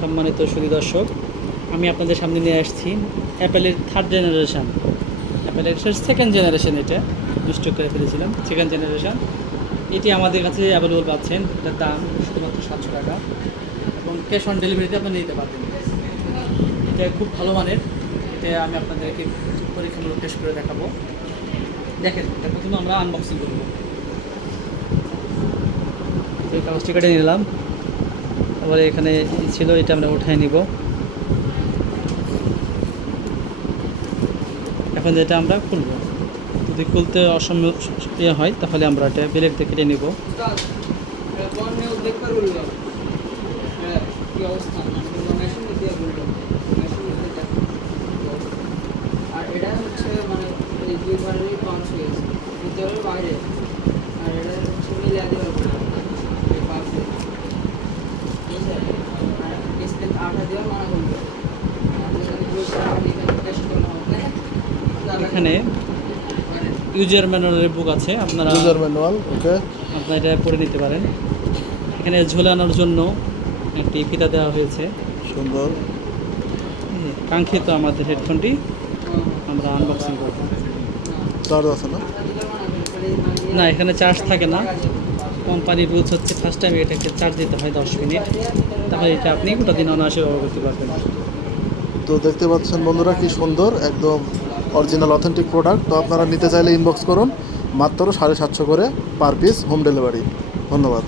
সম্মানিত সুধী দর্শক, আমি আপনাদের সামনে নিয়ে আসছি অ্যাপেলের থার্ড জেনারেশান। অ্যাপেলের সেকেন্ড জেনারেশন, এটা মিস্টেক করে ফেলেছিলাম, সেকেন্ড জেনারেশান। এটি আমাদের কাছে অ্যাভেলেবল পাচ্ছেন। এটার দাম শুধুমাত্র 700 টাকা এবং ক্যাশ অন ডেলিভারিতে আপনি নিতে পারবেন। এটা খুব ভালো মানের। এটা আমি আপনাদেরকে পরীক্ষামূলক টেস্ট করে দেখাবো। দেখেন, এটা প্রথমে আমরা আনবক্সিং করবো। এই কাগজটি কেটে নিলাম, তারপরে এখানে ছিল, এটা আমরা উঠাই নিব। এখন এটা আমরা খুলব। যদি খুলতে অসময় হয় তাহলে আমরা এটা বেলেট দিয়ে কেটে নিব। আর এটা হচ্ছে মানে এই দুইবারেরই পাঁচ হয়েছে ভিতরে বাইরে। আর এটা হচ্ছে মিলিয়ে দেওয়া এই পাশে, ঠিক আছে। আর ডিসপ্লে আঠা দেওয়া মানা করবে। এখানে ইউজার ম্যানুয়ালের বুক আছে, আপনারা ইউজার ম্যানুয়াল, ওকে, আপনারা এটা পড়ে নিতে পারেন। এখানে ঝোলানোর জন্য একটি ফিতা দেওয়া হয়েছে। সুন্দর। কাঙ্ক্ষিত আমাদের হেডফোনটি আমরা আনবক্সিং করব। চার্জ আছে না? না, এখানে চার্জ থাকে না। কোম্পানির রুলস হচ্ছে ফার্স্ট টাইম এটাকে চার্জ দিতে হয় 10 মিনিট, তাহলে এটা আপনি গোটা দিন অনায়াসে ব্যবহার করতে পারবেন। তো দেখতে পাচ্ছেন বন্ধুরা, কি সুন্দর, একদম অরিজিনাল অথেন্টিক প্রোডাক্ট। তো আপনারা নিতে চাইলে ইনবক্স করুন, মাত্র 750 করে পার পিস হোম ডেলিভারি। ধন্যবাদ।